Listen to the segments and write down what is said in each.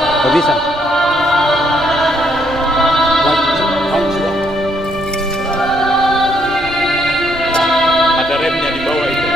Nggak bisa. Sudah. Ada remnya di bawah itu.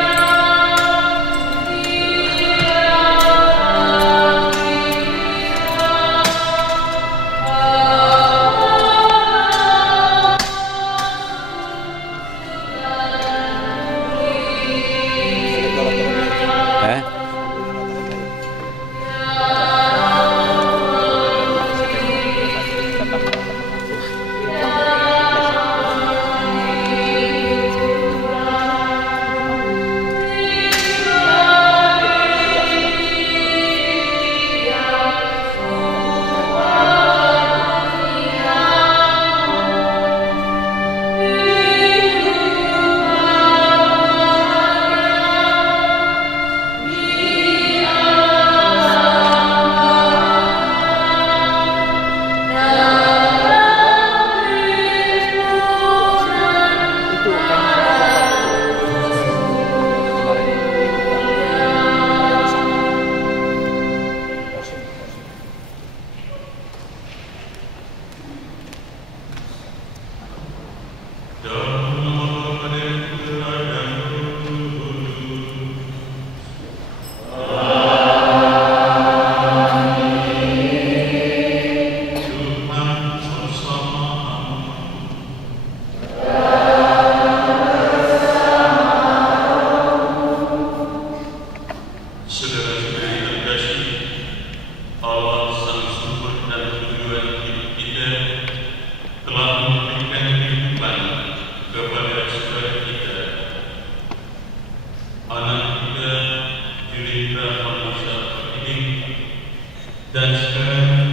Dan sekarang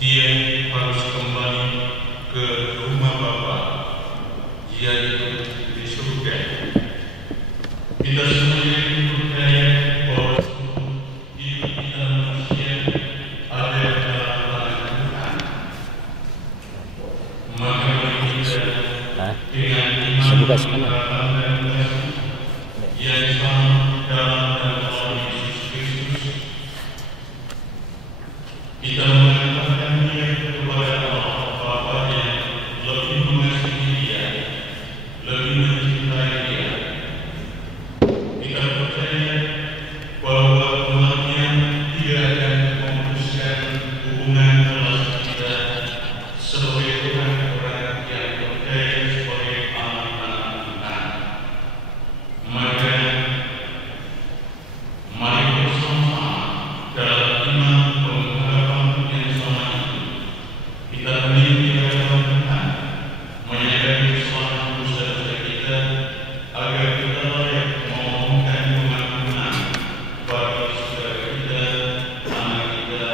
dia harus kembali ke rumah Bapa, yaitu di surga. Kita semua yang percaya bahwa hidup kita manusia ada dalam tangan Tuhan. Maka mari kita dengan iman mengharapkan yang sama dalam kita mengatakan dia kepada Allah Bapa yang lebih mengasihi dia, lebih mencintai dia. Kita percaya bahwa kematian dia akan memutuskan hubungan kelas kita sebagai orang-orang yang percaya sebagai anak-anak Tuhan. Maka mari bersama dalam iman kita berdiri di hadapan Tuhan, menyadari kesalahan dosa-dosa kita, agar kita layak memohonkan pengampunan bagi saudara kita, anak kita,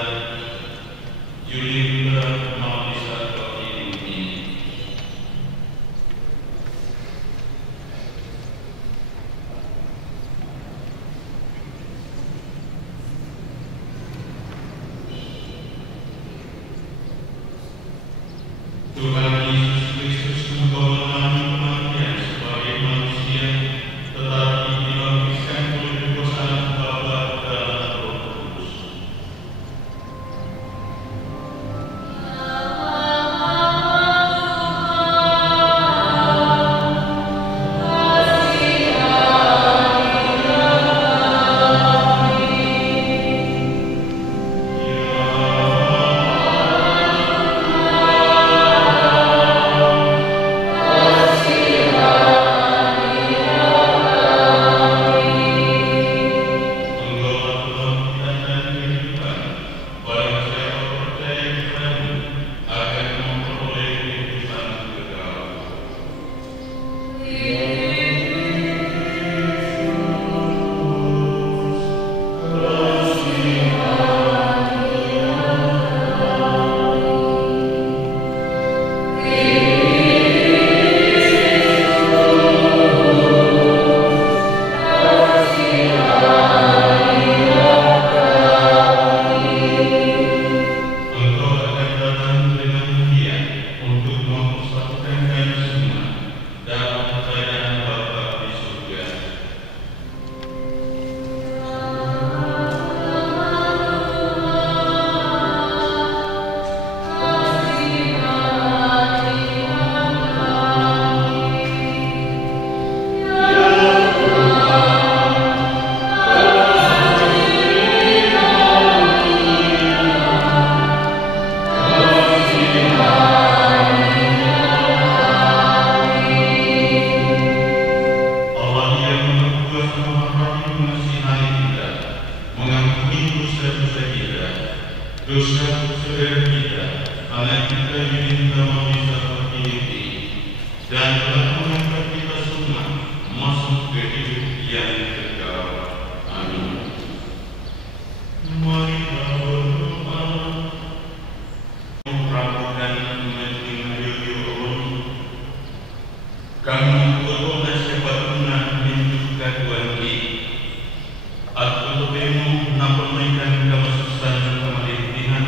Yuli kita mau di saat waktu ini. Tuhan Yesus Kristus Engkau mengalami kematian sebagai manusia, tetapi dibangkitkan oleh kekuasaan Bapa dalam Roh Kudus. Ya dosa saudara kita, karena kita diminta memisah seperti dan telah mengangkat kita semua masuk ke hidup yang kekal. Amin. Mari kita berdoa. Meramukan kami berdoa sebabnya menunjukkan Tuhan atau lebihmu nampakkan kesusahan kematian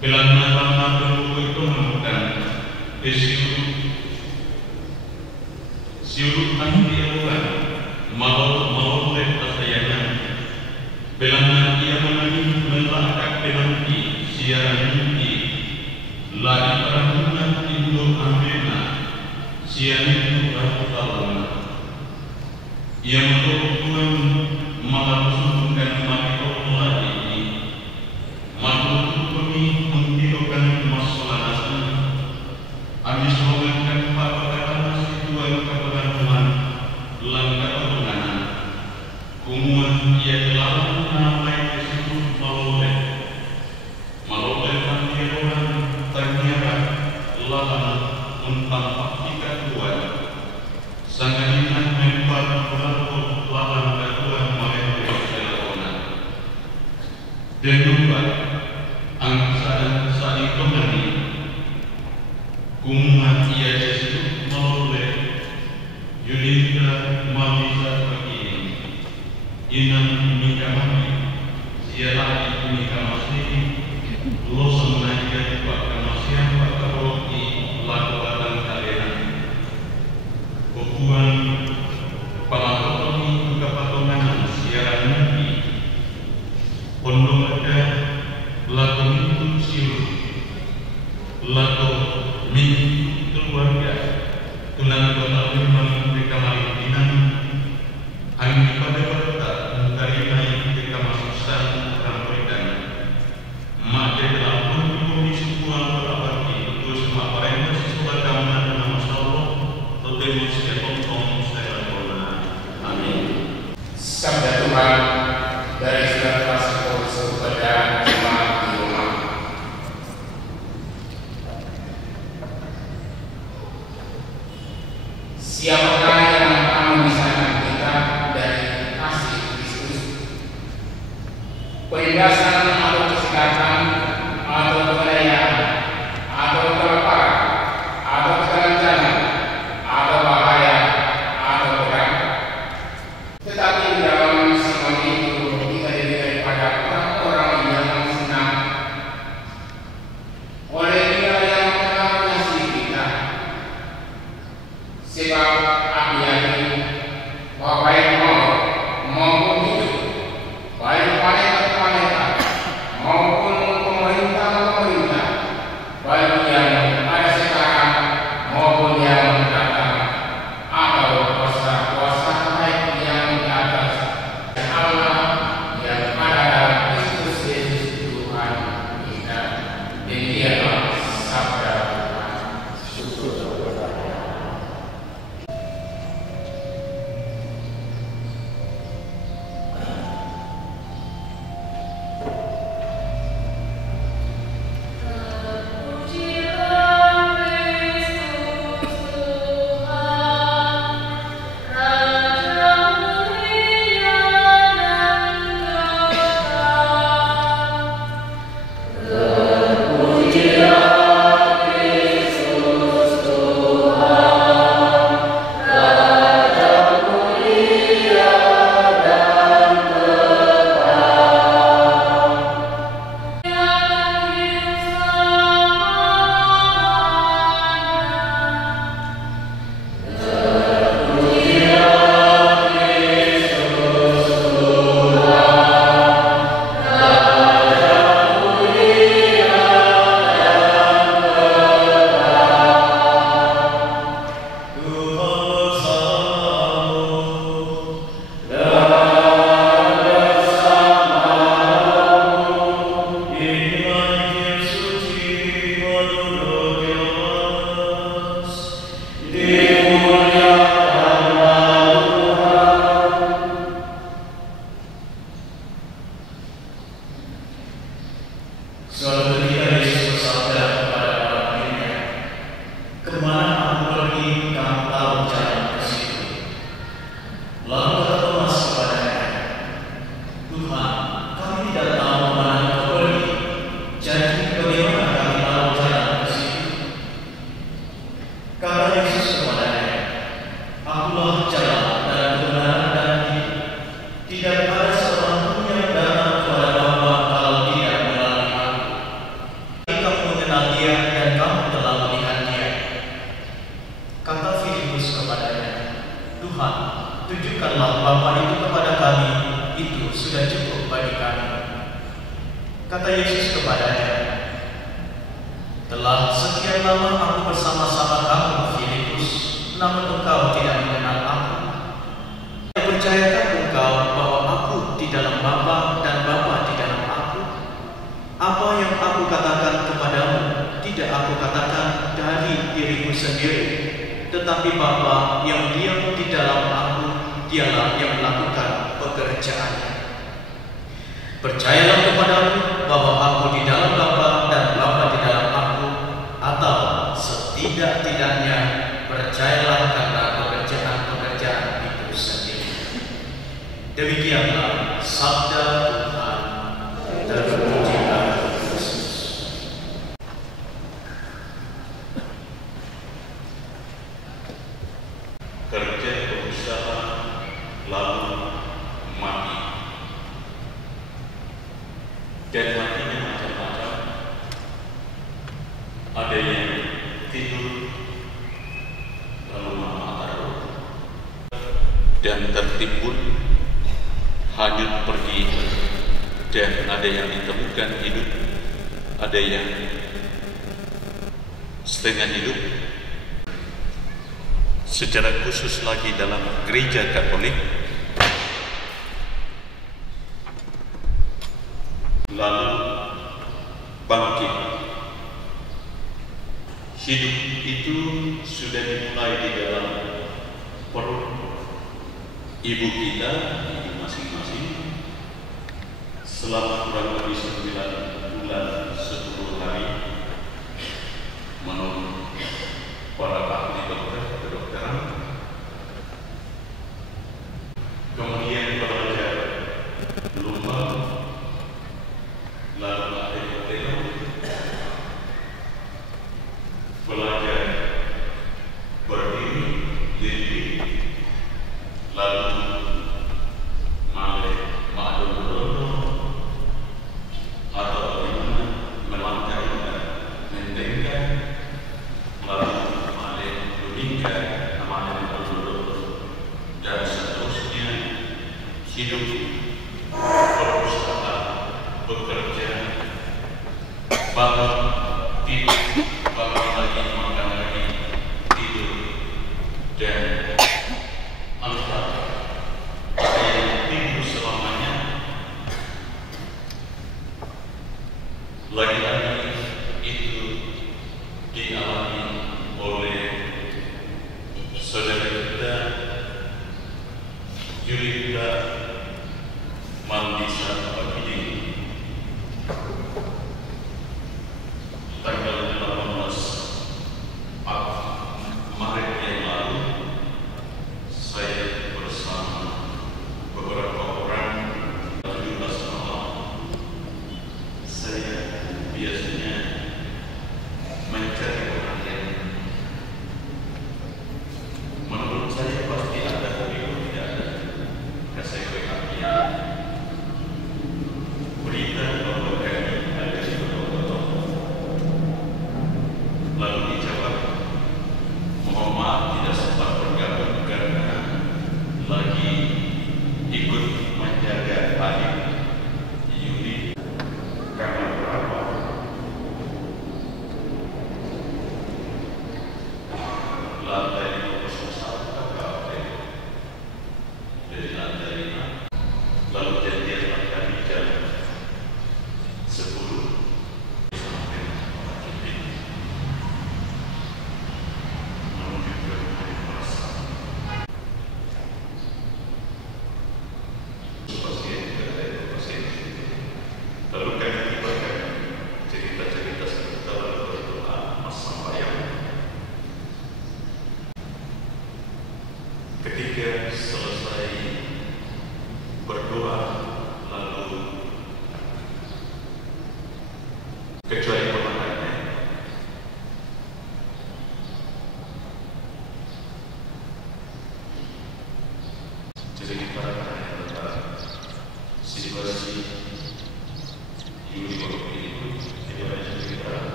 belakang lama perlu itu menemukan siurut antiawan mau pasayangan belakang ia menangis melakak penanti siaran mimpi lari perangkat Indo Amena siaran itu bertahan ia menurut Tuhan malah mensumbungkan mati Allah ini makhluk kami menghidupkan masalahnya kami semogakan kata nasi Tuhan kepada Tuhan langkah pertengahan kumuan ia telah menamai kesibuk maloleh panggil orang ternyata lahan mentampak tiga Tuhan sangat ingat membuat berlaku lahan Tuhan mengenai selona dan membuat angsa dan saling kembali kumuan ia disebut maloleh Yulinda Mabisa begini inam mikamani sialah mikamasi lo sengaja buat kemasian pakai roti lagu batang kalian bukuan pelakotomi juga patungan siaran mimpi pondok ada lagu itu siur lagu mimpi keluarga tulang kota memang mereka malintinan angin pada kota mencari naik mereka masuk sang rampaikan mak dia telah menghubungi semua berabadi terus mak mereka sesuatu gambar nama Allah tertemu setiap tong secara bola. Amin. Sabda Tuhan dari surat Al-Qur'an kepada jemaat di rumah. Siapakah yang akan memisahkan kita dari kasih Kristus? Penindasan atau kesehatan atau kekayaan atau kelaparan atau ketelanjangan atau bahaya atau perang. Tetapi di dalam semua itu kita diberi pada orang-orang yang senang oleh Dia yang telah mengasihi kita. Sebab aku yakin bahwa baik maupun hidup, baik planet-planet Suatu ketika Yesus bersabda kepada para muridnya, "Kemana aku pergi, kamu tahu jalan ke situ." Lalu kata Thomas kepadanya, "Tuhan, kami tidak tahu kemana kau pergi. Jadi bagaimana kami tahu jalan ke situ?" Kata Yesus kepadanya, "Akulah jalan dan kebenaran dan hidup. Tidak ada seorang pun yang datang kepada Bapa kalau tidak melalui Aku. Kamu mengenal Dia dan kamu telah melihat Dia." Kata Filipus kepadanya, "Tuhan, tunjukkanlah Bapa itu kepada kami, itu sudah cukup bagi kami." Kata Yesus kepadanya, "Telah sekian lama Aku bersama-sama kamu, Filipus, namun engkau tidak mengenal Aku. Percayakah engkau bahwa Aku di dalam Bapa dan Bapa di dalam Aku? Apa yang Aku katakan kepadamu, tidak Aku katakan dari diriku sendiri, tetapi Bapa yang diam di dalam Aku, Dialah yang melakukan pekerjaannya. Percayalah kepadamu bahwa Aku di dalam Bapa dan Bapa di dalam Aku, atau setidak-tidaknya percayalah karena pekerjaan-pekerjaan itu sendiri." Demikianlah sabda Tuhan. Terpujilah Kristus. Kerja berusaha lalu mati. Dan matinya macam-macam. Ada yang tidur lalu mama taruh dan tertimbun hanyut pergi, dan ada yang ditemukan hidup, ada yang setengah hidup. Secara khusus lagi dalam gereja Katolik, lalu bangkit. Hidup itu sudah dimulai di dalam perut ibu kita, ibu masing-masing, selama kurang lebih 9 bulan 10 hari, menurut para ahli kedokteran. Kemudian belajar lumbang, lalu ada hotel, belajar berdiri, diri, lalu atau bagaimana melangkah mentengkan, lalu meningkat, dan seterusnya. Hidup, berusaha, bekerja, bangun, tidur, bangun lagi, makan lagi, tidur, dan entah ada yang tidur selamanya. Lagi-lagi itu dialami oleh saudara kita Yulinda Mandisa Bagini, tanggal 18 Maret yang lalu. Saya bersama beberapa orang 17 malam. Saya biasanya mencari orang yang menurut saya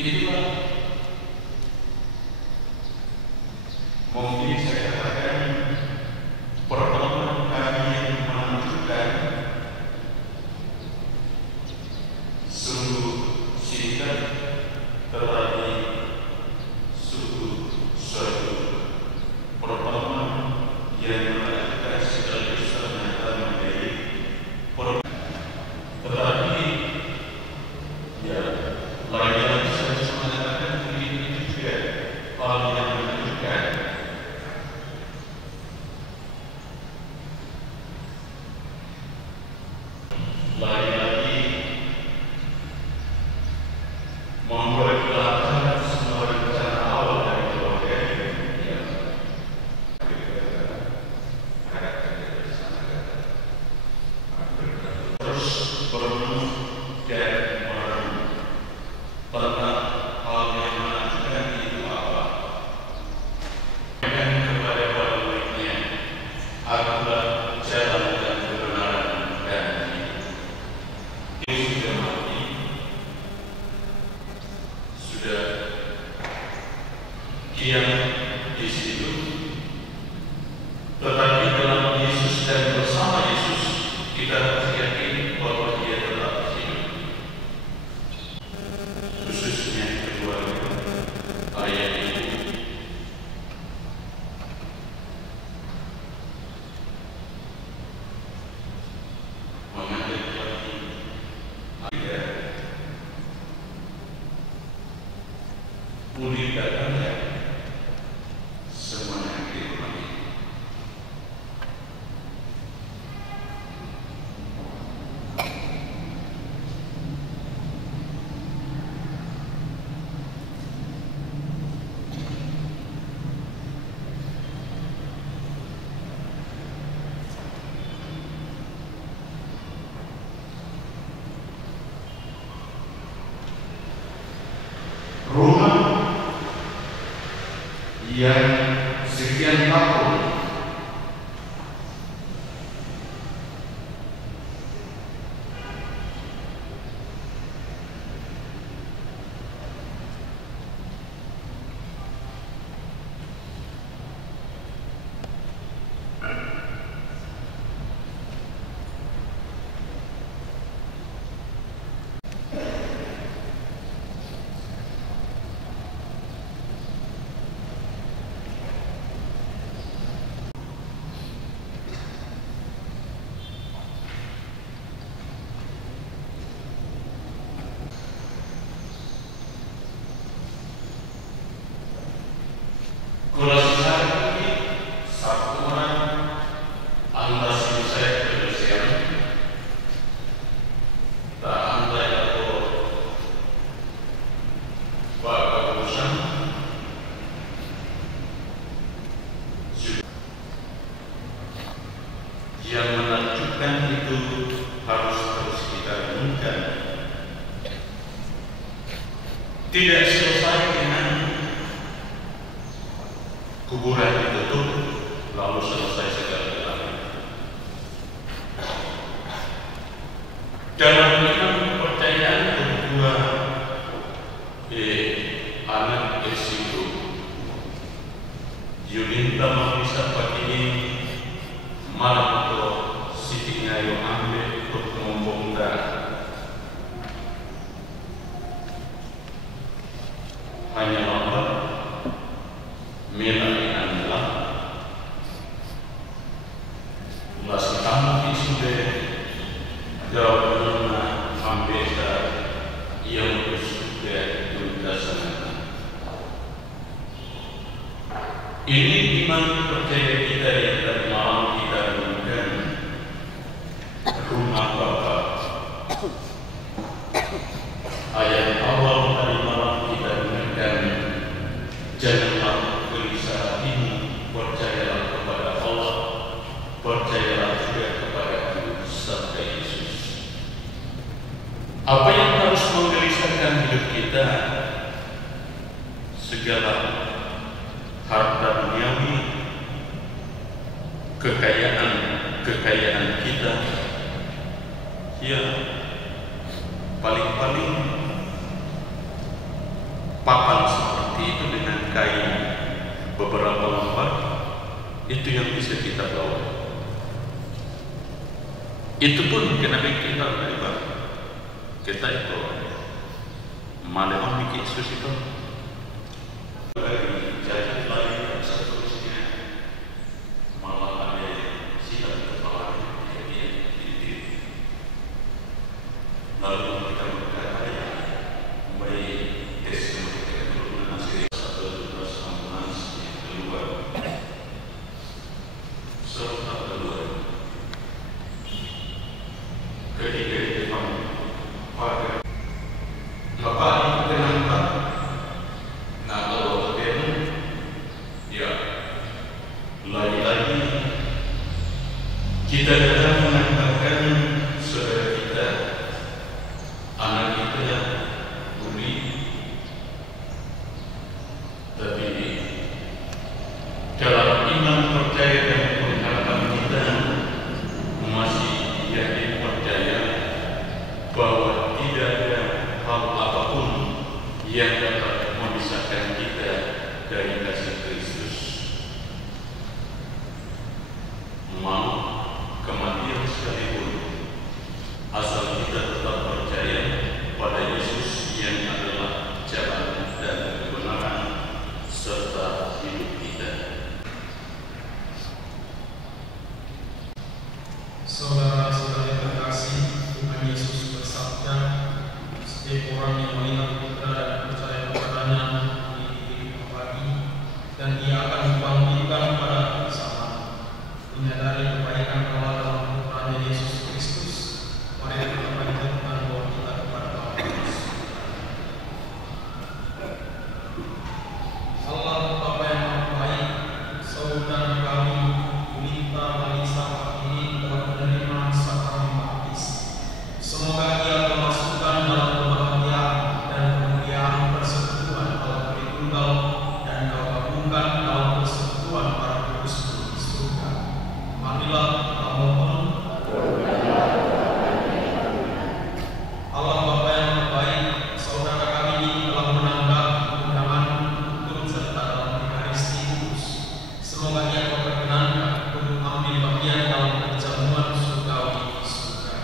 Inilah mungkin saya katakan pertemuan kami yang menunjukkan sungguh singkat tetapi sungguh suatu pertemuan yang menunjukkan sekaligus ternyata menjadi tetapi ya lagi-lagi saya cuma mengatakan ini juga hal yang menunjukkan lagi-lagi memperkenalkan semua rencana awal dari keluarga yang terus bertemu dan tentang hal yang menentukan itu apa. Dan kepada para muridnya, akulah jalan dan kebenaran dan hidup. Yesus sudah mati, sudah diam di situ. Tetapi dalam Yesus dan bersama Yesus kita harus yakin bahwa Dia tetap hidup. Khususnya keluarga ayah ibu. Mengambil lagi ayah pulih datangnya semuanya di rumah ini. Rumah yang sekian tahun kurasi hari satu orang anggota selesai kebersihan tak anggota atau urusan yang menakjubkan itu harus terus kita renungkan. Tidak selesai dengan kuburan ditutup lalu selesai segala-galanya. Dalam iman kepercayaan kedua anak itu Yulinta bisa pagi malam itu sitingnya yang ambil untuk membongkar hanya lambat Mila adalah masih tamu sudah jauh ambesa yang sudah tuntaskan. Ini iman percaya kita yang tadi malam kita renungkan rumah Bapa. Ayat awal tadi malam kita renungkan janganlah gelisah ini, percayalah kepada Allah percayalah juga kepadaku, sabda Yesus. Apa yang harus menggelisahkan hidup kita? Segala harta duniawi, kekayaan kita, ya paling-paling papan seperti itu dengan kain beberapa lembar, itu yang bisa kita bawa. Itu pun kena kita lebar. Kita itu malah mikir Yesus itu dari jahit lagi dan seterusnya, malah ada silat kepala jadi lalu kita berkata ya baik tes mereka dulu masih satu belas ambulans yang keluar serta keluar ketiga depan pada bapak itu kenapa nah kalau dia ya lagi-lagi kita datang mengantarkan saudara kita, anak kita Uri, tapi dalam iman percaya dan pengharapan kita masih yakin percaya bahwa tidak ada hal apapun yang dapat memisahkan kita dari kasih Kristus. Mau kematian sekalipun, asal kita tetap percaya pada Yesus yang adalah jalan dan kebenaran serta hidup kita. Saudara-saudara yang terkasih, Tuhan Yesus bersabda, setiap orang yang melihat Putra dan percaya kepadanya memiliki hidup abadi, dan Ia akan dibangkitkan pada hari kiamat. Menyadari kebaikan Allah dalam Putranya Yesus Kristus, mari kita panjatkan doa kita kepada Bapa. Allah Bapa yang Maha Baik, saudara kami Yulita Malisa ini telah menerima sakramen baptis. Semoga ia memasukkan dalam kebahagiaan dan kemuliaan persekutuan Allah Tritunggal dan kau gabungkan dalam persekutuan para kudus di surga. Marilah kita mohon. Allah Bapa yang Maha Baik, saudara kami ini telah menanggapi undangan untuk turut serta dalam Ekaristi Kudus. Semoga ia kau perkenankan untuk ambil bagian dalam perjamuan surgawi di surga.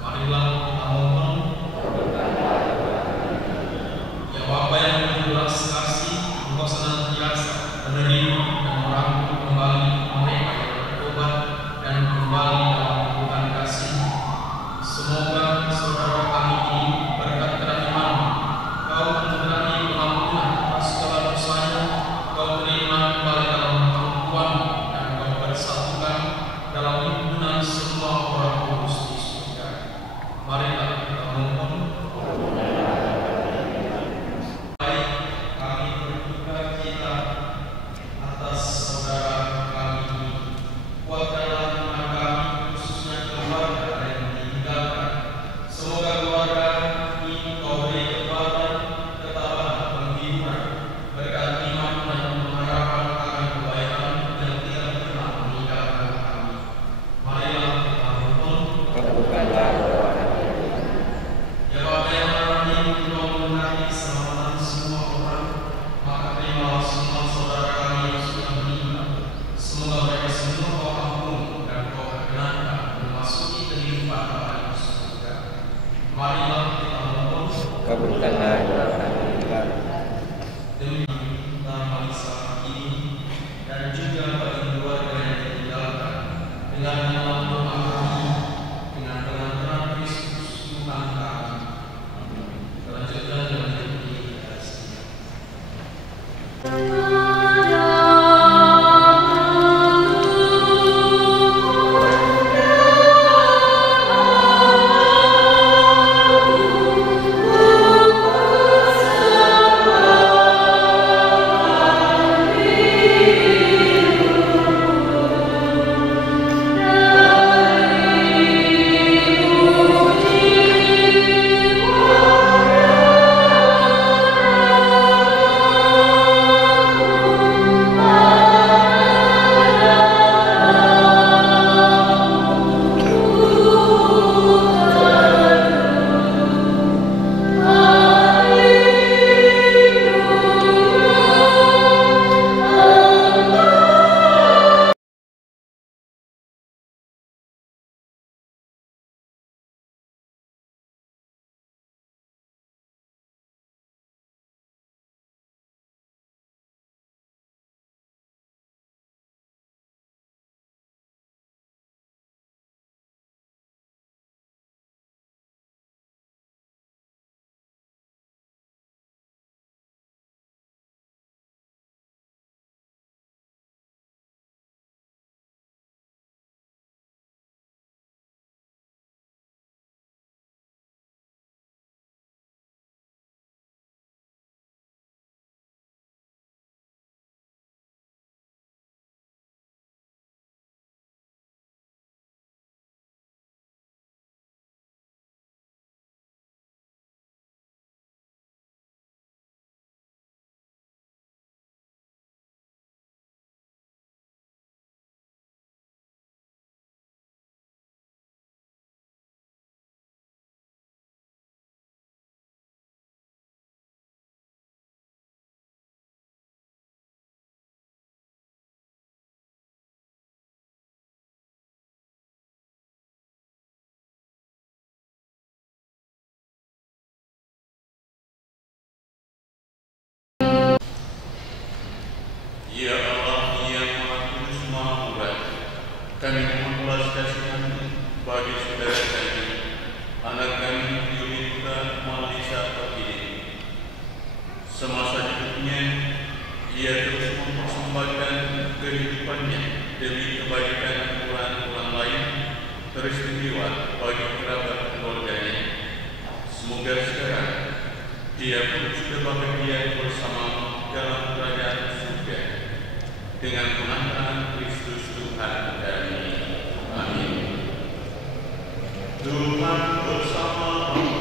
Marilah kita mohon. Ya Bapa yang penuh belas kasih, Engkau senantiasa menerima dan merangkul kembali mereka yang bertobat dan kembali dalam hubungan kasih. Semoga saudara kami ini berkat kerahiman Kau mengenai pengampunan atas segala dosanya, Kau terima kembali dalam pengampuan dan Kau bersatukan dalam himpunan semua orang kudus di surga. Marilah kita mohon. Baik, kami berduka cita atas saudara kami ini. Kuatkanlah iman kami, khususnya keluarga yang meninggalkan. Semoga keluarga ini Kau beri kekuatan, ketabahan, penghiburan, berkat iman dan pengharapan akan kebaikan yang tidak pernah meninggalkan kami. Marilah kita mohon. Ya Bapa yang Maha Engkau mengasihi keselamatan semua orang, maka terimalah semua saudara kami yang sudah meninggal. Semoga mereka semua Kau ampuni dan Kau perkenankan memasuki kehidupan Allah di surga. Marilah kita mohon. Kabulkanlah doa kami. Demi kita Malisa ini dan juga bagi keluarga yang ditinggalkan, dengan dalam doa kami, dengan pengantaran Kristus Tuhan kami. Selanjutnya dengan ikuti Ekaristi. kami mohon belas kasihan bagi saudara kami, anak kami Yulita Malisa Pakini. Semasa hidupnya, ia terus mempersembahkan kehidupannya demi kebaikan orang lain, teristimewa bagi kerabat keluarganya. Semoga sekarang dia pun sudah bahagia bersama dalam kerajaan surga dengan pengantaran Kristus Tuhan kami. Amin. Tuhan bersamamu.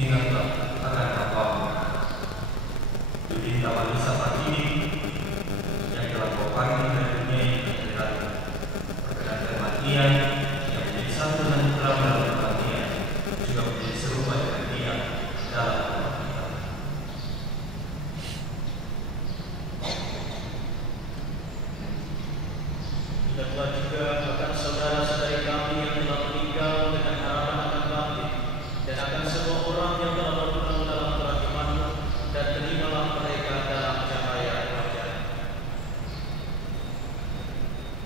Ingatlah akan Bapamu di taman saat ini yang telah Kau panggil dari dunia yang terdekat, perkenan kematian yang menjadi satu dan dalam kematian juga menjadi serupa dengan Dia dalam kematian. Ingatlah juga akan saudara-saudari kami yang telah meninggal dengan harapan akan bangkit, dan akan semua orang yang telah berpegang dalam kerahiman-Mu, dan terimalah mereka dalam cahaya wajah.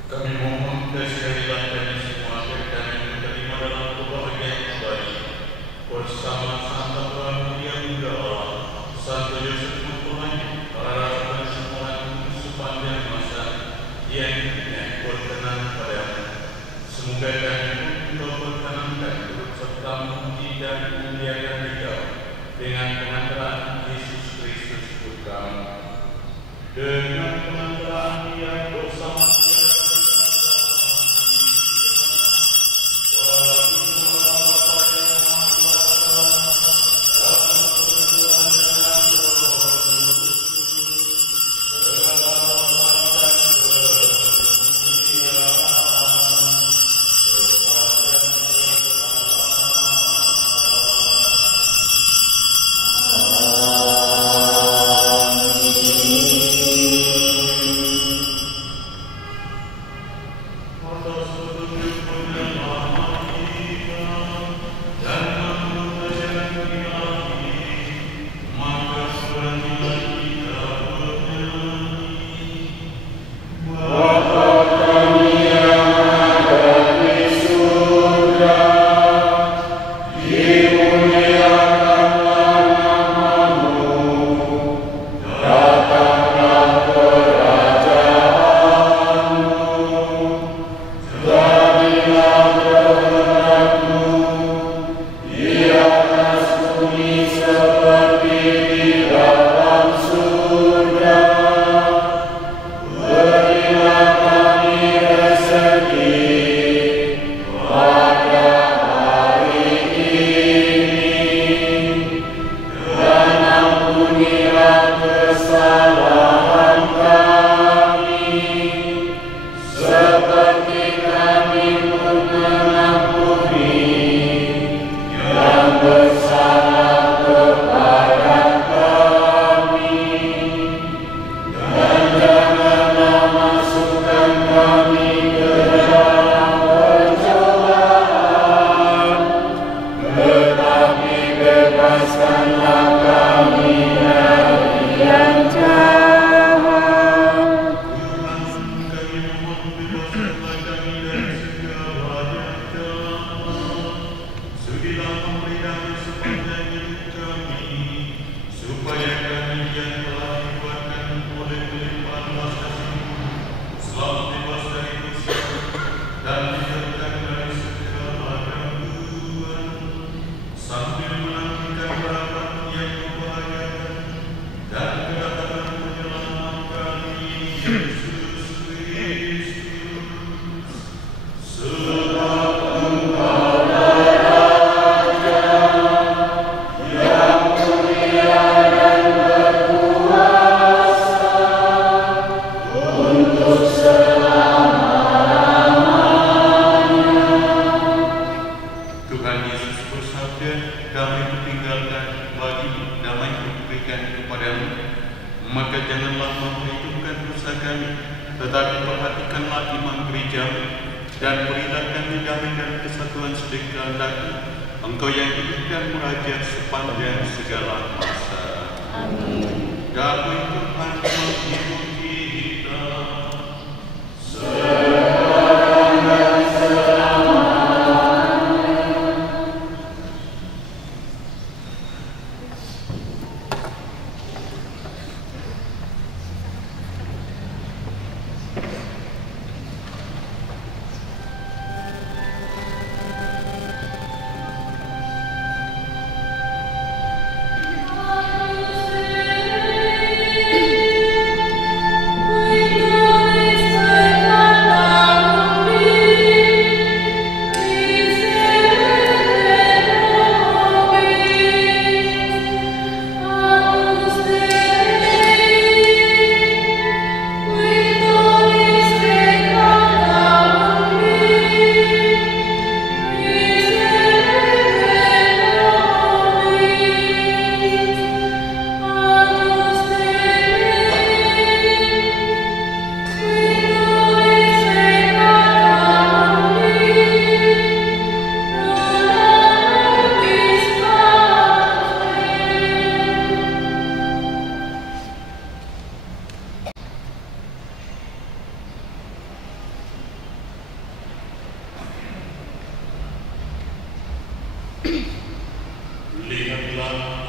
Kami mohon kasihilah kami semua agar kami menerima dalam kebahagiaan kembali bersama Santa Pramudia Muda Allah, Santo Yosef Mempelai, para rasul dan semua kudus sepanjang masa yang berkenan padamu. Semoga kami pun juga berkenankan turut serta memuji dan memuliakan Engkau dengan pengantaran Yesus Kristus Putra-Mu. Dengan pengantaran Dia bersama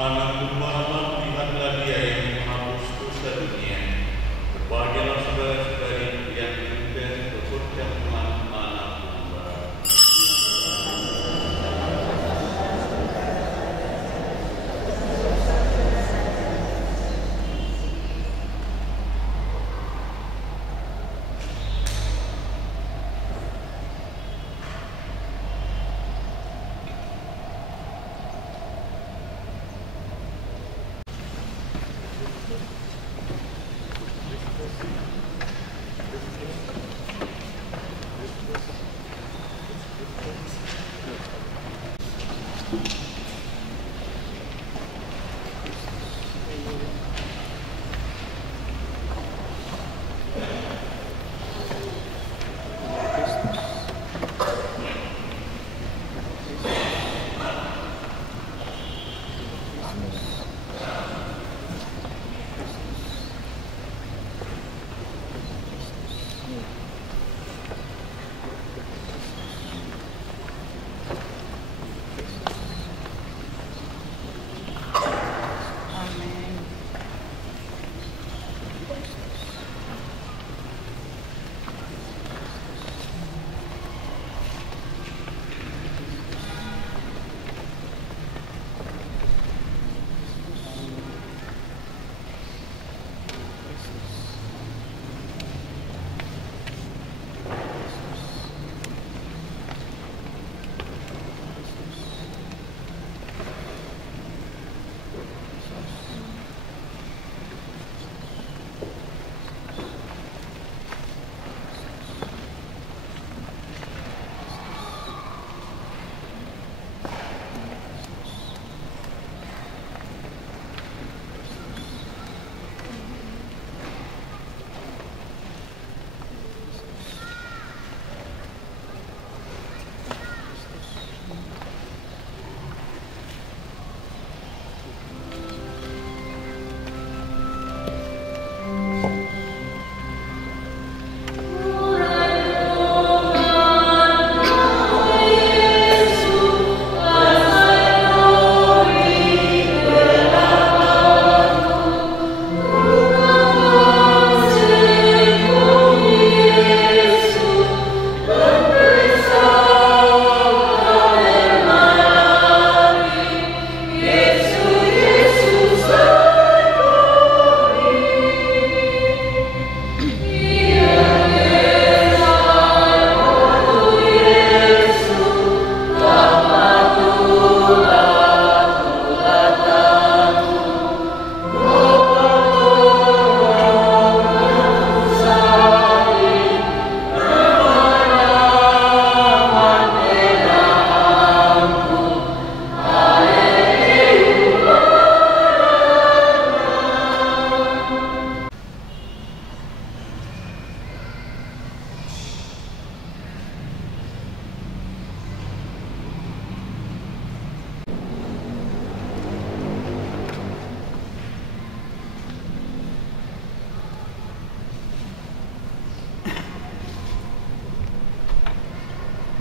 Anak domba Allah, lihatlah Dia yang menghapus dosa dunia. Berbahagialah saudara-saudari yang juga berperjamuan anak domba.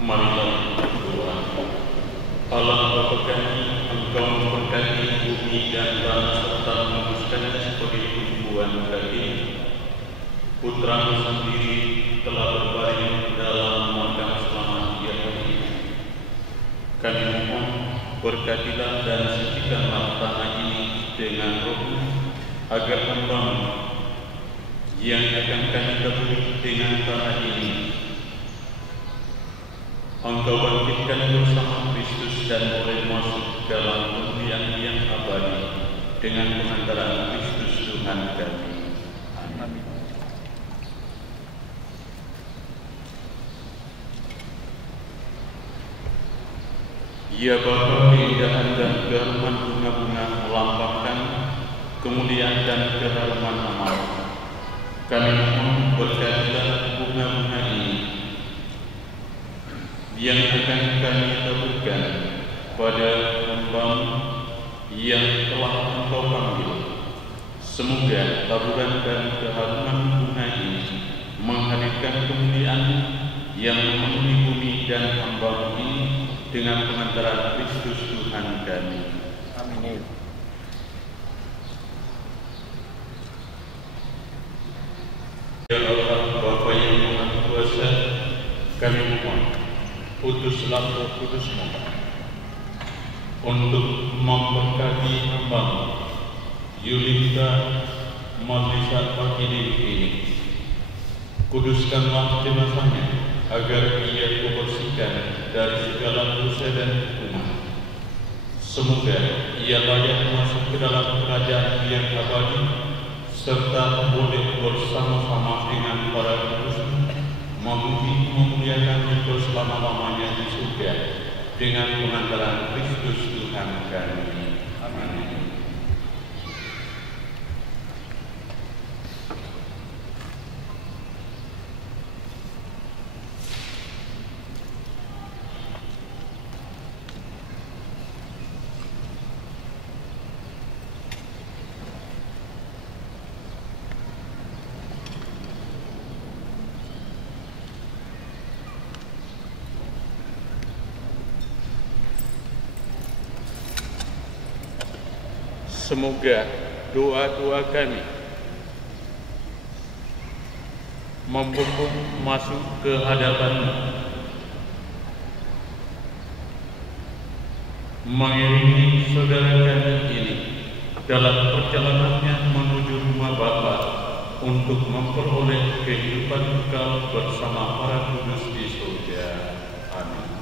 Marilah berdoa. Allah Bapa kami, Engkau memberkati bumi dan tanah serta menghembuskannya sebagai tumbuhan daging. Putra-Mu sendiri telah berbaring dalam makam selama 3 hari. Kami mohon, berkatilah dan sucikanlah tanah ini dengan Roh-Mu, agar Hamba-Mu yang akan kami taburi dengan tanah ini Engkau bangkitkan bersama Kristus dan boleh masuk dalam kemuliaan yang abadi dengan pengantaran Kristus Tuhan kami. Amin. Ya Bapa, keindahan dan keharuman bunga-bunga melambangkan kemuliaan dan keharuman nama-Mu. Kami mohon berkatilah bunga-bunga ini yang akan kami taburkan pada Hamba-Mu yang telah Engkau panggil. Semoga taburan dan keharuman bunga ini menghadirkan kemuliaan yang memenuhi bumi dan Hamba-Mu ini dengan pengantaran Kristus Tuhan kami. Amin. Kami mohon, utuslah Roh Kudus-Mu untuk memberkati hamba-Mu Yulinda Marlisa Pakidin ini. Kuduskanlah jenazahnya agar ia dibersihkan dari segala dosa dan hukuman. Semoga ia layak masuk ke dalam kerajaan yang abadi serta boleh bersama-sama dengan para kudus memuliakan Engkau selama-lamanya di surga dengan pengantaran Kristus Tuhan kami. Amin. Semoga doa-doa kami membumbung masuk ke hadapan-Mu, mengiringi saudara kami ini dalam perjalanannya menuju rumah Bapa untuk memperoleh kehidupan kekal bersama para kudus di surga. Amin.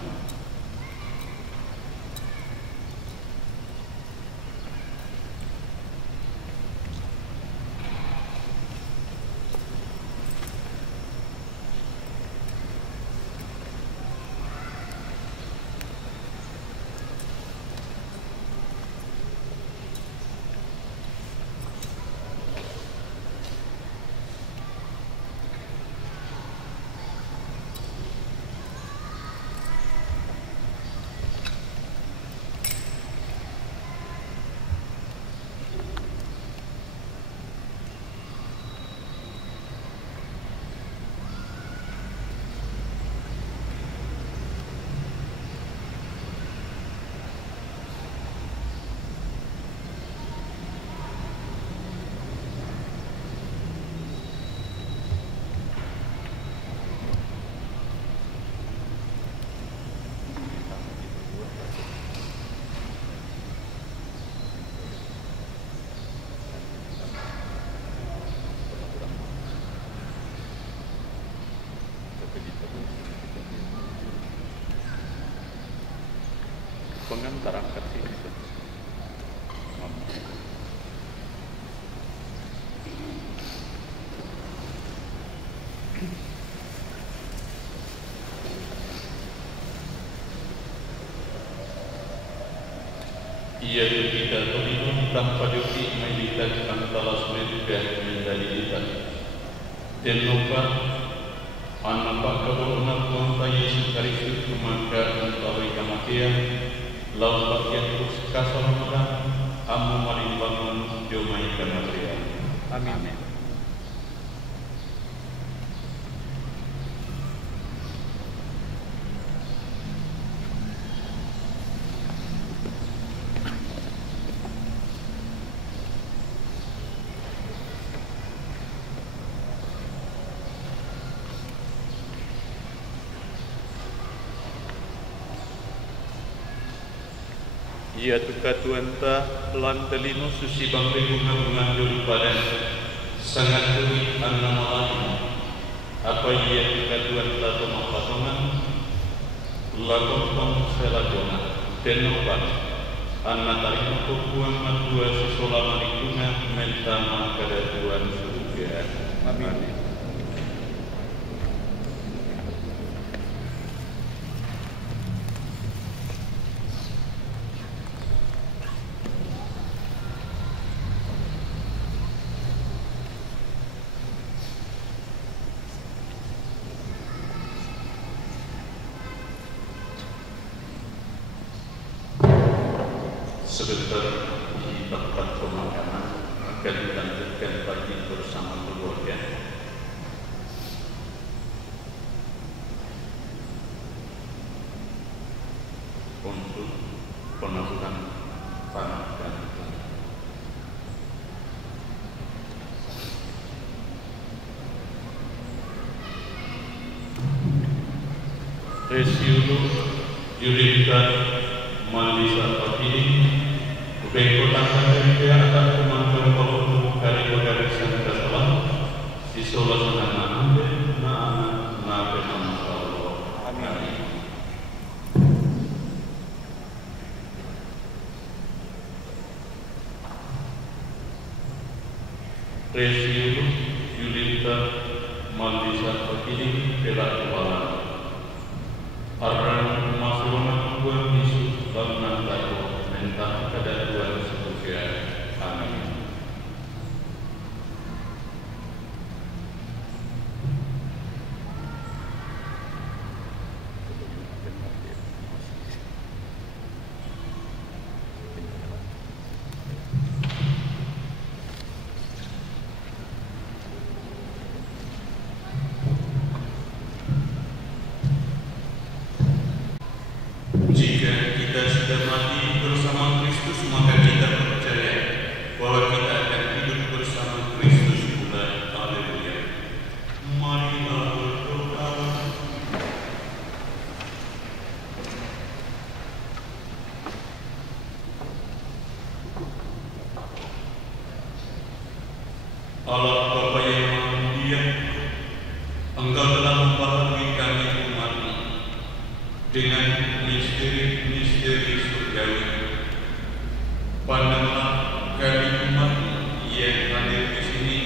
Pengantar angkat sini. Ia kita beriman tanpa diri meditas antara semerukan menjadi kita. Dan lupa anak kebenaran Tuhan Yesus Kristus maka melalui kematian lalu bagian terus kasar muda amu malimbangun diomai kematian. Amin. Ia tukar tuanta lantelino susi bangkai bunga mengandung badan sangat sulit nama lain. Apa ia tukar tuanta tomah patungan lakukan selajona dan obat anak tarikh kukuang madua sesolama lingkungan mentama kedatuan surga. Amin. Sebentar di tempat pemakaman akan dilanjutkan pagi bersama keluarga. Untuk penabuhan tanah dan Resiulu Yulita Malisa Pakini Bengkotakan dari atas kemampuan kalau kali kali sangat salah isolasi anak Resiulu Yulita Malisa Pakini bela kepala Arang masuk buat isu bangunan baru mentah pada dua sebagai amin. Jika kita sudah mati bersama Kristus, maka kita percaya bahwa kita akan hidup bersama Kristus pula. Haleluya. Marilah berdoa. Allah Bapa yang Maha Mulia, Engkau telah membaharui kami umat-Mu dengan misteri surgawi. Pandanglah kami umat-Mu yang hadir di sini.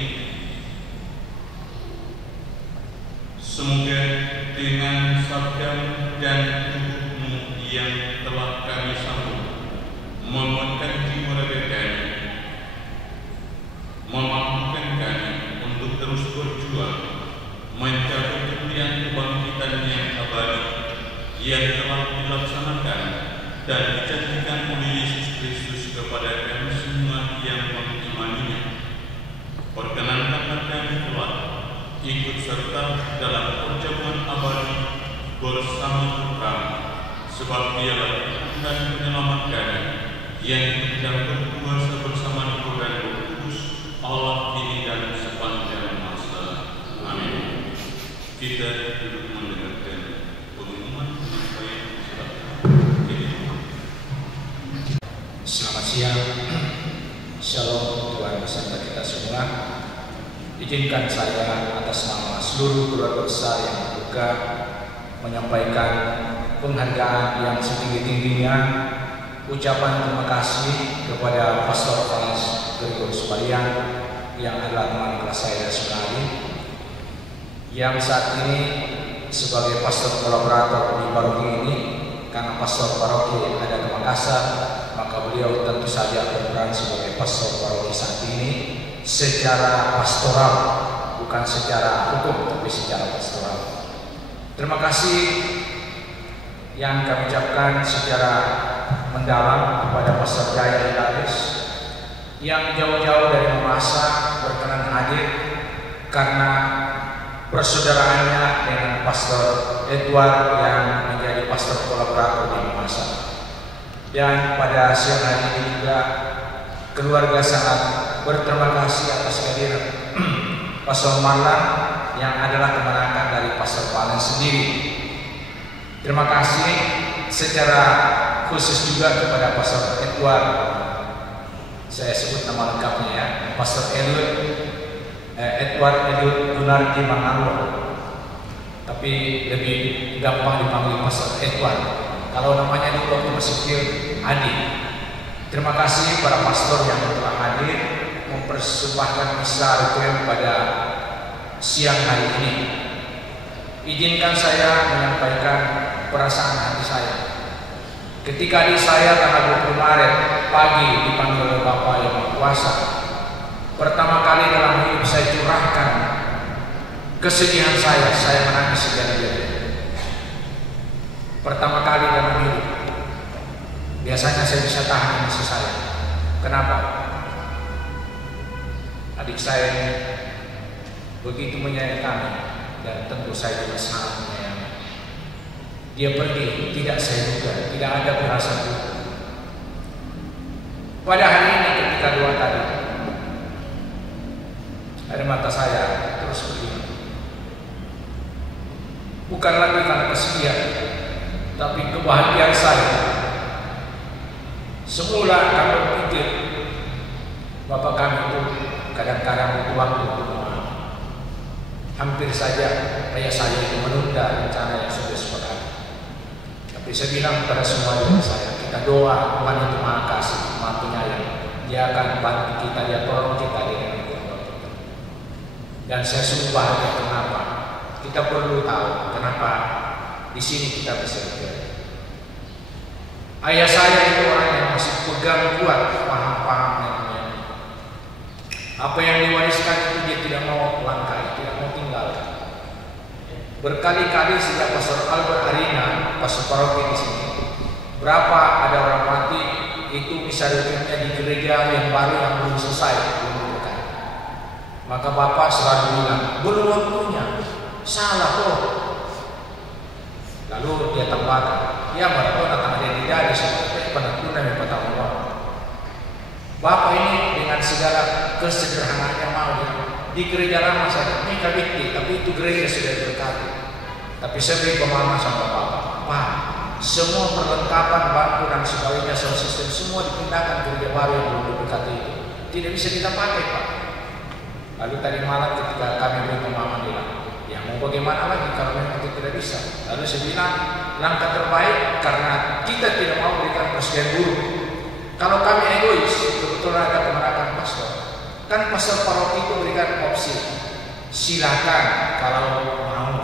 Semoga dengan sabda dan tubuh-Mu yang telah kami sambut menguatkan jiwa raga kami, memampukan kami untuk terus berjuang mencapai kemuliaan kebangkitan yang abadi yang telah dilaksanakan dan dijanjikan oleh Yesus Kristus kepada kami semua yang mengimaninya. Perkenankanlah kami telah ikut serta dalam perjamuan abadi bersama Tuhan, sebab Dialah Tuhan dan penyelamat kami yang hidup dan berkuasa bersama Roh dan Roh Kudus, Allah kini dan sepanjang masa. Amin. Kita duduk mendengarkan pengumuman penyampaian. Selamat siang, Shalom Tuhan beserta kita semua. Izinkan saya atas nama seluruh keluarga besar yang berduka menyampaikan penghargaan yang setinggi-tingginya, ucapan terima kasih kepada Pastor Falas Gregorius Palian yang adalah teman kelas saya sekali, yang saat ini sebagai pastor kolaborator di paroki ini. Karena pastor paroki ada di Makassar, maka beliau tentu saja berperan sebagai pastor paroki saat ini secara pastoral, bukan secara hukum, tapi secara pastoral. Terima kasih yang kami ucapkan secara mendalam kepada Pastor Jaya Hilaris yang jauh-jauh dari Mamasa berkenan hadir karena persaudaraannya dengan Pastor Edward yang menjadi pastor kolaborator di Mamasa. Dan pada siang hari ini juga keluarga sangat berterima kasih atas kehadiran Pastor Marlan yang adalah kemenangan dari Pastor Palen sendiri. Terima kasih secara khusus juga kepada Pastor Edward. Saya sebut nama lengkapnya ya, Pastor Edward Gunardi Manalo, tapi lebih gampang dipanggil Pastor Edward. Kalau namanya dulu waktu masih kecil Adi. Terima kasih para pastor yang telah hadir mempersembahkan misa requiem pada siang hari ini. Izinkan saya menyampaikan perasaan hati saya. Ketika adik saya tanggal 20 Maret pagi dipanggil oleh Bapa yang Maha Kuasa, pertama kali dalam hidup saya curahkan kesedihan saya menangis sejadi-jadi. Pertama kali dalam hidup. Biasanya saya bisa tahan emosi saya. Kenapa? Adik saya ini begitu menyayangi kami dan tentu saya juga sangat menyayangi. Dia pergi, tidak saya duga, tidak ada perasaan duka. Pada hari ini ketika doa tadi, air mata saya terus begini. Bukan lagi karena kesedihan, Tapi kebahagiaan saya, semula kami berpikir Bapak kami itu kadang-kadang butuh waktu untuk hampir saja ayah saya itu menunda rencana yang sudah sepakati. Tapi saya bilang kepada semua dari saya, kita doa Tuhan itu Maha Kasih, Maha Penyayang. Dia akan bantu kita, Dia tolong kita dengan kehendak kita. Dan saya sungguh bahagia. Kenapa? Kita perlu tahu kenapa di sini kita bisa berjaya. Ayah saya itu orang yang masih pegang kuat paham-paham yang apa yang diwariskan itu dia tidak mau langkai, tidak mau tinggalkan. Berkali-kali sejak Pastor Albert Arina, Pastor Paroki di sini, berapa ada orang mati itu misalnya di gereja yang baru yang belum selesai, belum bukan. Maka Bapak selalu bilang, belum waktunya, salah kok. Lalu dia tambahkan, ya mereka datang ada di dari seperti penentuan yang pertama. Bapak ini dengan segala kesederhanaannya mau di gereja lama saya ini kabikti, tapi itu gereja sudah berkati. Tapi saya beri pemahaman sama Bapak, semua perlengkapan bangku dan sebagainya, sound system semua dipindahkan ke gereja baru yang belum berkati itu. Tidak bisa kita pakai, Pak. Lalu tadi malam ketika kami beri pemahaman dia, ya mau bagaimana lagi kalau memang itu tidak bisa. Lalu saya bilang langkah terbaik karena kita tidak mau berikan presiden buruk. Kalau kami egois, kebetulan ada kemenangan pastor. Kan pastor paroki itu berikan opsi, silakan kalau mau.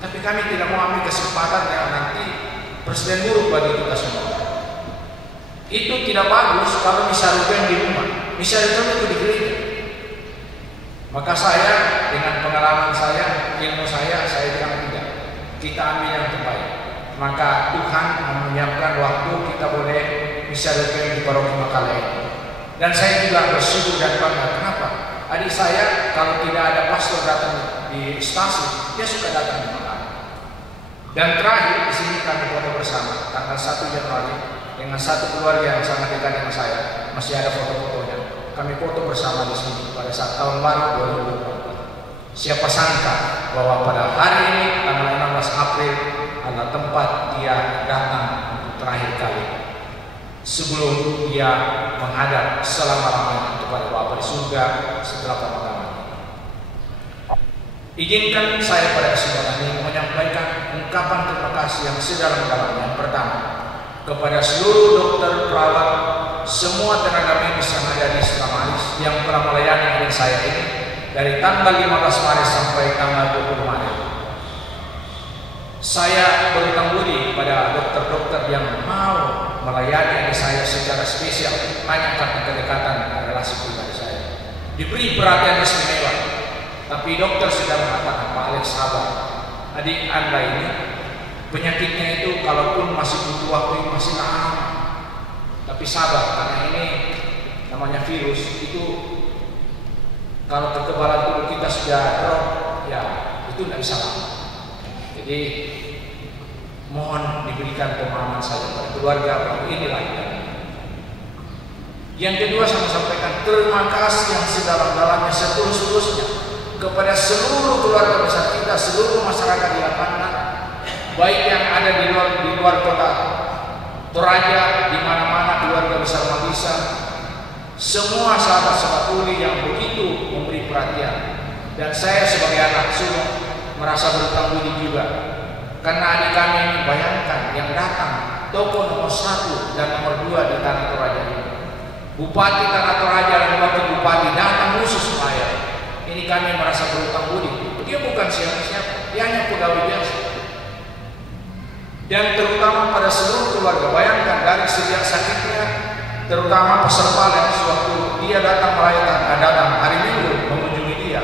Tapi kami tidak mau ambil kesempatan yang nanti presiden buruk bagi kita semua. Itu tidak bagus kalau misalnya di rumah, misalnya itu di gereja. Maka saya dengan pengalaman saya, ilmu saya bilang tidak. Kita ambil yang terbaik. Maka Tuhan menyiapkan waktu kita boleh misalnya di paroki Makala ini. Dan saya juga bersyukur dan bangga. Kenapa? Adik saya kalau tidak ada pastor datang di stasiun, dia suka datang di Makala. Dan terakhir di sini kami foto bersama tanggal 1 Januari dengan satu keluarga yang sangat dekat dengan saya. Masih ada foto-fotonya. Kami foto bersama di sini pada saat tahun baru 2024. Siapa sangka bahwa pada hari ini tanggal 16 April adalah tempat dia datang untuk terakhir kali sebelum dia menghadap selama-lamanya kepada Bapa di surga setelah pemakaman. Izinkan saya pada kesempatan ini menyampaikan ungkapan terima kasih yang sedalam-dalamnya. Yang pertama, kepada seluruh dokter, perawat, semua tenaga medis yang ada di Selamat yang telah melayani adik saya ini dari tanggal 15 Maret sampai tanggal 20 Maret. Saya berhutang budi pada dokter-dokter yang mau melayani adik saya secara spesial hanya karena kedekatan dan relasi pribadi saya. Diberi perhatian istimewa. Tapi dokter sudah mengatakan, Pak Alex sabar, adik Anda ini penyakitnya itu kalaupun masih butuh waktu masih lama. Tapi sabar karena ini namanya virus itu kalau kekebalan tubuh kita sudah drop ya itu tidak bisa lama. Jadi mohon diberikan pemahaman saya kepada keluarga bahwa inilah yang kedua saya sampaikan terima kasih yang sedalam-dalamnya setulus-tulusnya kepada seluruh keluarga besar kita, seluruh masyarakat di lapangan, baik yang ada di luar kota Toraja, di mana-mana keluarga besar Mabisa, semua sahabat-sahabat Uli yang begitu memberi perhatian. Dan saya sebagai anak sulung merasa berhutang budi juga, karena adik kami ini bayangkan yang datang tokoh nomor 1 dan nomor 2 di Tanah Toraja ini, Bupati Tanah Toraja dan Wakil Bupati datang khusus saya. Ini kami merasa berhutang budi. Dia bukan siapa-siapa, dia hanya pegawai biasa. Dan terutama pada seluruh keluarga, bayangkan dari sejak sakitnya, terutama peserta yang sewaktu dia datang merayakan, datang hari Minggu mengunjungi dia,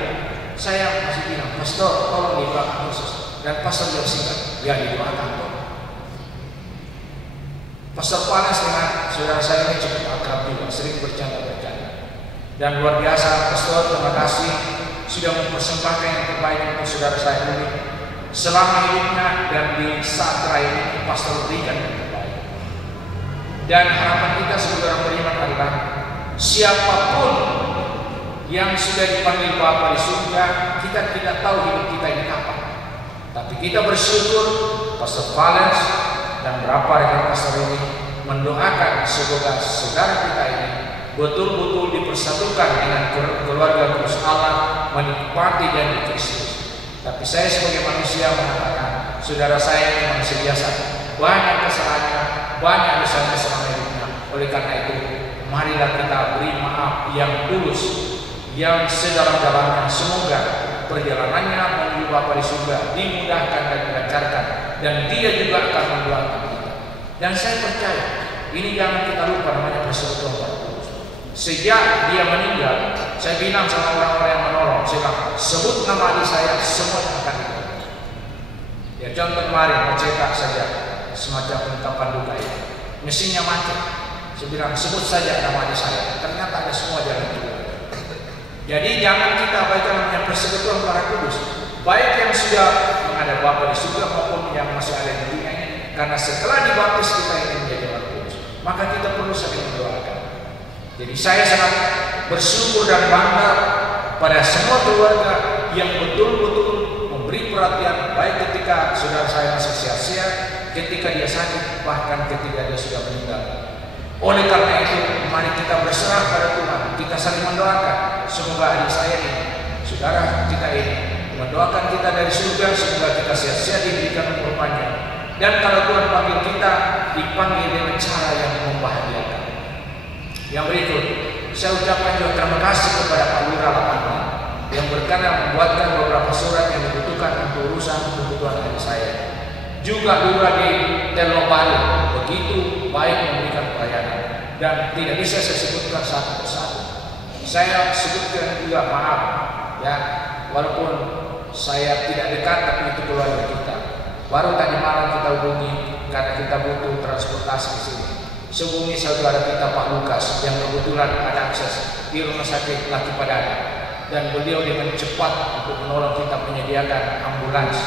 saya masih bilang, Pastor, tolong didoakan khusus. Dan Pastor jawab singkat, ya didoakan kok. Pastor Panas dengan saudara saya ini cukup akrab juga, sering bercanda-bercanda. Dan luar biasa, Pastor, terima kasih sudah mempersembahkan yang terbaik untuk saudara saya ini selama hidupnya, dan di saat terakhir ini Pastor berikan yang terbaik. Dan harapan kita sebagai orang beriman adalah siapapun yang sudah dipanggil Bapa di surga, kita tidak tahu hidup kita ini kapan. Tapi kita bersyukur Pastor Valens dan berapa rekan pastor ini mendoakan semoga saudara kita ini betul-betul dipersatukan dengan keluarga kudus Allah, menikmati janji Kristus. Tapi saya sebagai manusia mengatakan, saudara saya ini manusia biasa, banyak kesalahannya, banyak dosanya selama hidupnya. Oleh karena itu, marilah kita beri maaf yang tulus, yang sedalam-dalamnya. Semoga perjalanannya menuju Bapa di surga dimudahkan dan dilancarkan, dan Dia juga akan mendoakan kita. Dan saya percaya, ini jangan kita lupa namanya persekutuan para kudus. Sejak dia meninggal, saya bilang sama orang-orang yang menolong, saya bilang, sebut nama adik saya, semua akan ditolong. Ya contoh kemarin, mencetak saja semacam ungkapan duka ini, mesinnya macet. Saya bilang, sebut saja nama adik saya, ternyata ada semua jalan keluar. Jadi jangan kita abaikan namanya persekutuan para kudus, baik yang sudah menghadap Bapa di surga maupun yang masih ada di dunia ini. Karena setelah dibaptis kita ini menjadi orang kudus, maka kita perlu saling mendoakan. Jadi saya sangat bersyukur dan bangga pada semua keluarga yang betul-betul memberi perhatian, baik ketika saudara saya masih sia-sia, ketika dia sakit, bahkan ketika dia sudah meninggal. Oleh karena itu, mari kita berserah pada Tuhan, kita saling mendoakan. Semoga adik saya ini, saudara kita ini, mendoakan kita dari surga, semoga kita sia-sia diberikan umur panjang. Dan kalau Tuhan panggil kita, dipanggil dengan cara yang membahagiakan. Yang berikut, saya ucapkan juga terima kasih kepada Pak Lurah Lapangan yang berkenan membuatkan beberapa surat yang dibutuhkan untuk urusan kebutuhan adik saya. Juga Lurah di Telopalo begitu baik memberikan pelayanan, dan tidak bisa saya sebutkan satu persatu. Saya sebutkan juga maaf ya, walaupun saya tidak dekat, tapi itu keluarga kita. Baru tadi malam kita hubungi karena kita butuh transportasi ke sini. Hubungi saudara kita Pak Lukas yang kebetulan ada akses di rumah sakit Laki Padana, dan beliau dengan cepat untuk menolong kita menyediakan ambulans.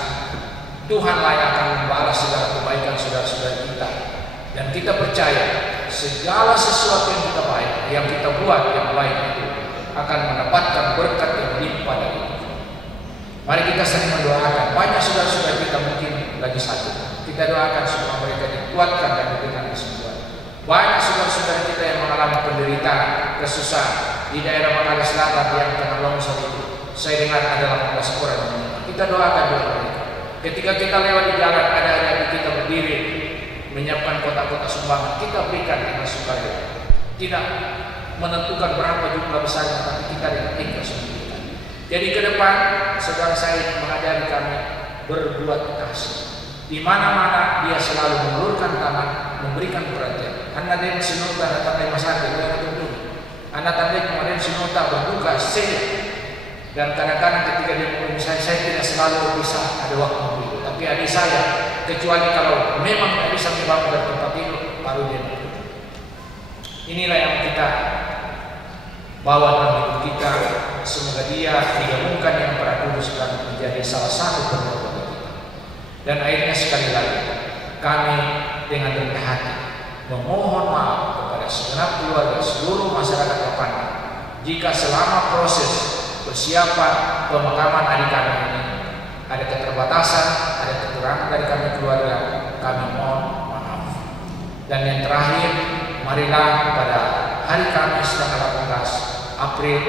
Tuhanlah yang akan membalas segala kebaikan saudara-saudara kita, dan kita percaya segala sesuatu yang kita baik, yang kita buat yang baik itu akan mendapatkan berkat yang melimpah dari itu. Mari kita saling mendoakan. Banyak saudara-saudara kita mungkin lagi sakit, kita doakan supaya mereka dikuatkan dan diberikan kesembuhan. Banyak saudara-saudara kita yang mengalami penderitaan, kesusahan di daerah Makassar Selatan yang kena longsor itu. Saya dengar ada 18 orang yang meninggal. Kita doakan doa mereka. Ketika kita lewat di jalan, ada adik kita berdiri menyiapkan kotak-kotak sumbangan, kita berikan dengan sukarela. Tidak menentukan berapa jumlah besarnya, tapi kita dengan ikhlas memberikan. Jadi ke depan, saudara saya mengajari kami berbuat kasih. Di mana-mana dia selalu mengulurkan tangan, memberikan perhatian. Anda den sinota datang dari masyarakat, dia tunggu. Anda tanda kemudian sinota berbuka saya. Dan kadang-kadang ketika dia menghubungi saya tidak selalu bisa ada waktu itu. Tapi adik saya, kecuali kalau memang tidak bisa membangun dari tempat tidur, baru dia menghubungi. Inilah yang kita bawa dalam hidup kita. Semoga dia digabungkan yang para kudus dan menjadi salah satu penolong kita. Dan akhirnya sekali lagi kami dengan rendah hati memohon maaf kepada segenap keluarga, seluruh masyarakat Lapangan, jika selama proses persiapan pemakaman adik kami ini ada keterbatasan, ada kekurangan dari kami keluarga, kami mohon maaf. Dan yang terakhir, marilah pada hari Kamis tanggal 18 April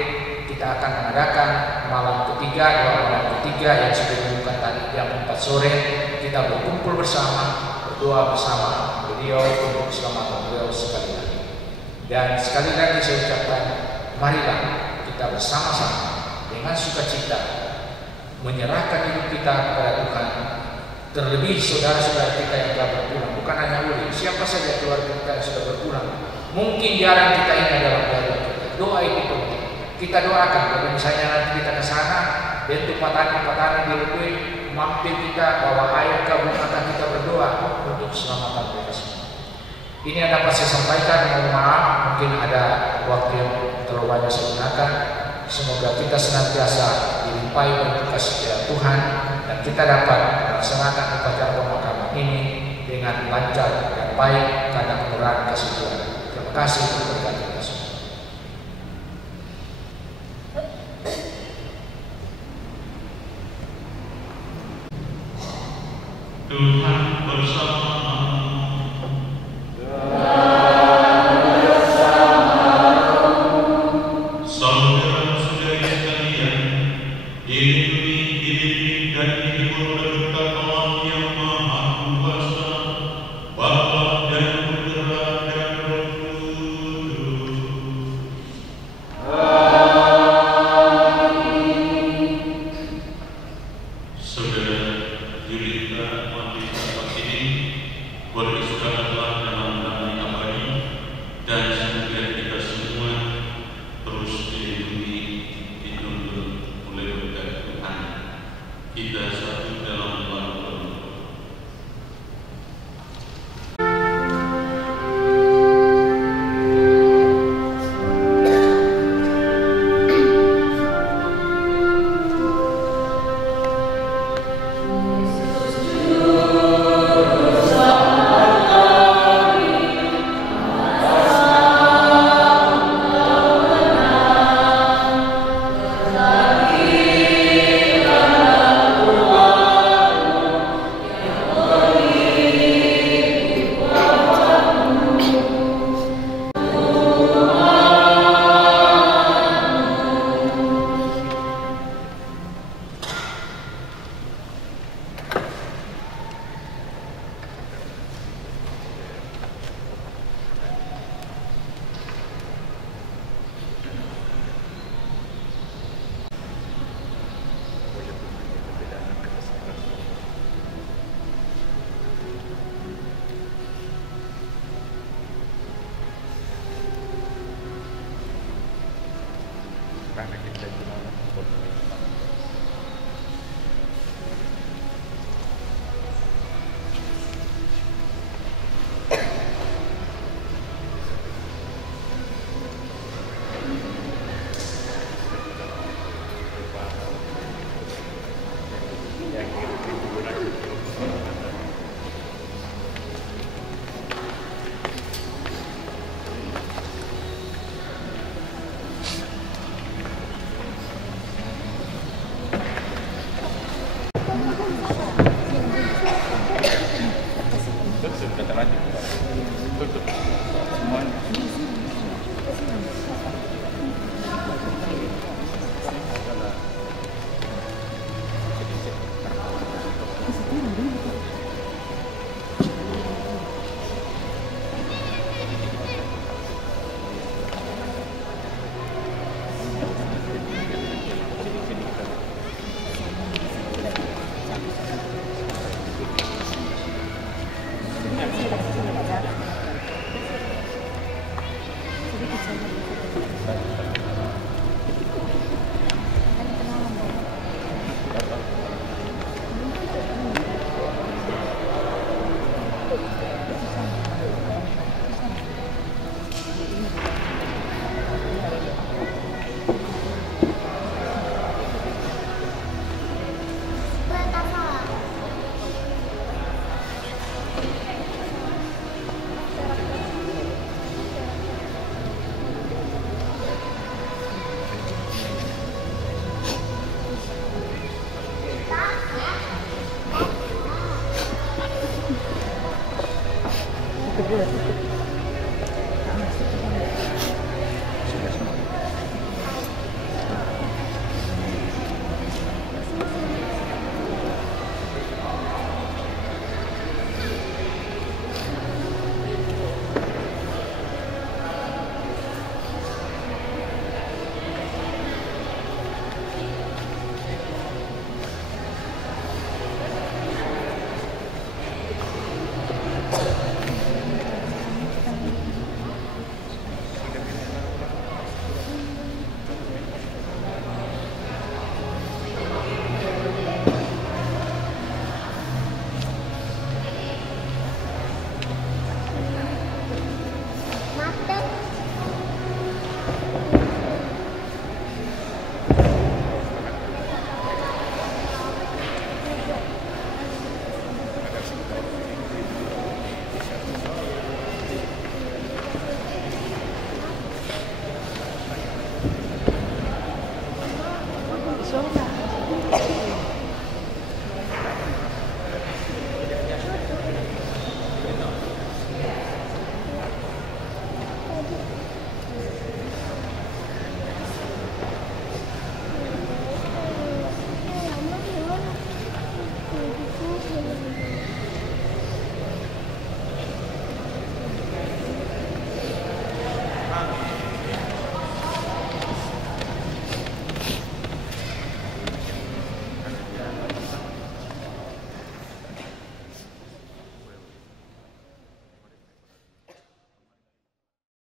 kita akan mengadakan malam ketiga, doa malam ketiga yang sudah diumumkan tadi jam 4 sore. Kita berkumpul bersama, berdoa bersama beliau untuk keselamatan beliau sekali lagi. Dan sekali lagi saya ucapkan, marilah kita bersama-sama dengan sukacita menyerahkan hidup kita kepada Tuhan. Terlebih saudara-saudara kita yang telah berpulang, bukan hanya Uli, siapa saja keluarga kita yang sudah berpulang. Mungkin jarang kita ingat dalam keluarga kita. Doa itu penting. Kita doakan, kalau misalnya nanti kita ke sana, bentuk petani di Lubui, mampir kita bawa air ke maka kita berdoa untuk keselamatan mereka semua. Ini yang dapat saya sampaikan. Mohon maaf, mungkin ada waktu yang terlalu banyak saya gunakan. Semoga kita senantiasa dilimpahi berkat kasih Tuhan dan kita dapat melaksanakan upacara pemakaman ini dengan lancar dan baik karena kemurahan kasih Tuhan. Terima kasih untuk berkat kita semua. Tuhan bersama beristirahatlah dalam damai abadi, dan semoga kita semua terus dilindungi, dituntun oleh berkat Tuhan. Kita satu dalam Tuhan. Good.